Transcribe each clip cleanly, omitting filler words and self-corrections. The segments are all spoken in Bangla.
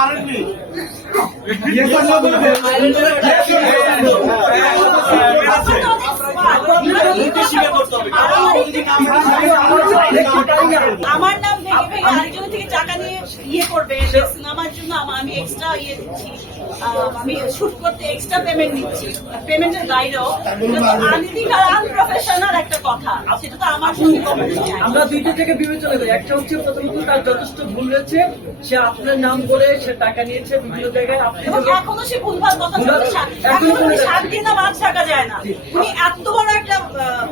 পারেননি। আমার নাম ভেঙে আরেকজন থেকে টাকা নিয়ে ইয়ে করবে সিনেমার জন্য আমি এক্সট্রা ইয়ে দিচ্ছি, আমি শুট করতে এক্সট্রা পেমেন্ট দিচ্ছি, পেমেন্টের বাইরেও আনইথিক্যাল আনপ্রফেশনাল একটা কথা, সেটা তো আমার সঙ্গে আমরা দুইটা থেকে বিবেচনা করি। একটা হচ্ছে প্রথমত তার যথেষ্ট ভুল হয়েছে, সে আপনার নাম বলে সে টাকা নিয়েছে বিভিন্ন জায়গায়। আপনি এখনো সে ভুলভাল কথা বলছে, শান্তি না মাছ থাকা যায় না। উনি এত বড় একটা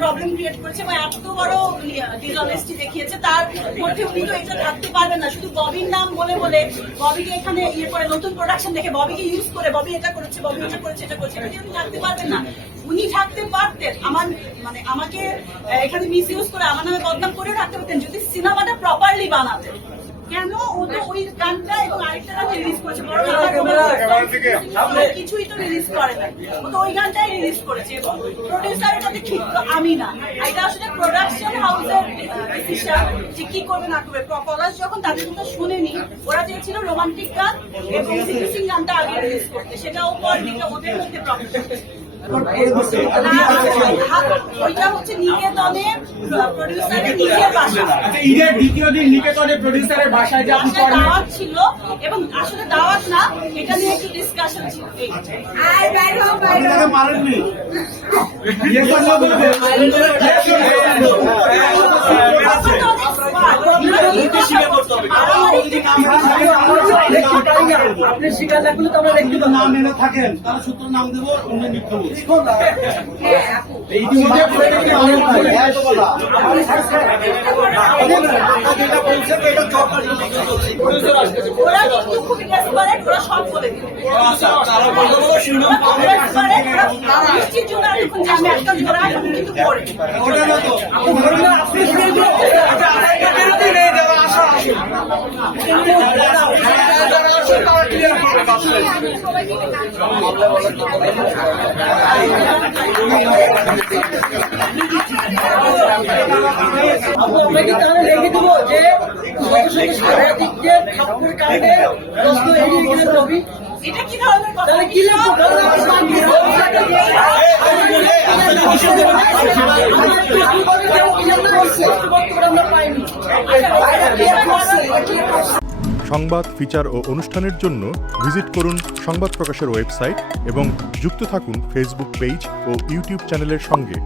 প্রবলেম ক্রিয়েট করেছে বা এত বড় ডিসঅনেস্টি দেখিয়েছে, তার মধ্যে উনি তো এটা থাকতে পারবেন না। শুধু ববির নাম বলে বলে ববিকে এখানে ইয়ে করে নতুন প্রোডাকশন দেখে ববিকে ইউজ করে ববি এটা করেছে, ববি এটা করেছে, এটা করছে, এটা উনি থাকতে পারবেন না। উনি থাকতে পারতেন আমাকে এখানে মিস ইউজ করে আমার নামে বদনাম করে রাখতে পারতেন যদি সিনেমাটা প্রপারলি বানাতেন। কেন ও তো ওই গানটা এবং আরেকটা গান রিলিজ করেছে, কিছুই তো রিলিজ করে না, ও তো ওই গানটাই রিলিজ করেছে এবং প্রডিউসার এটাতে ঠিক তো আমি না। এটা আসলে প্রোডাকশন হাউসের ডিসিশন যে কি করবে না করবে। পলাশ যখন তাদের কথা শুনেনি, ওরা চেয়েছিল রোমান্টিক গান এবং সিং গানটা আগে রিলিজ করতে, সেটা ওদের মধ্যে প্রবলেম। ওইটা হচ্ছে নিকেতনে প্রডিউসারের নিজের বাসা, ঈদের দ্বিতীয় দিন নিকেতনে প্রডিউসারের বাসায় যে আপনি দাওয়াত ছিল এবং আসলে দাওয়াত না, এটা নিয়ে একটু ডিসকাশন ছিল। পারেননি। আপনি স্বীকার না করলে তো আমরা দেখতে পাবো। নাম এনে থাকেন, তারা সূত্র নাম দেবো, উনি লিখতে বলছি। ওরা কিন্তু খুবই ডেসপারেট, ওরা সব বলে দিল। বৃষ্টির জন্য এতক্ষণ জামে একটা জোড়া কিন্তু পড়ে আমরা কি তাহলে রেখে দেবো যে সাংবাদিক যে ঠাকুর কাণ্ডে প্রশ্ন এড়িয়ে গেলেন রবি? এটা কি ধরনের কথা? তাহলে কি লিখবো? আমরা পাইনি। সংবাদ, ফিচার ও অনুষ্ঠানের জন্য ভিজিট করুন সংবাদ প্রকাশের ওয়েবসাইট এবং যুক্ত থাকুন ফেসবুক পেজ ও ইউটিউব চ্যানেলের সঙ্গে।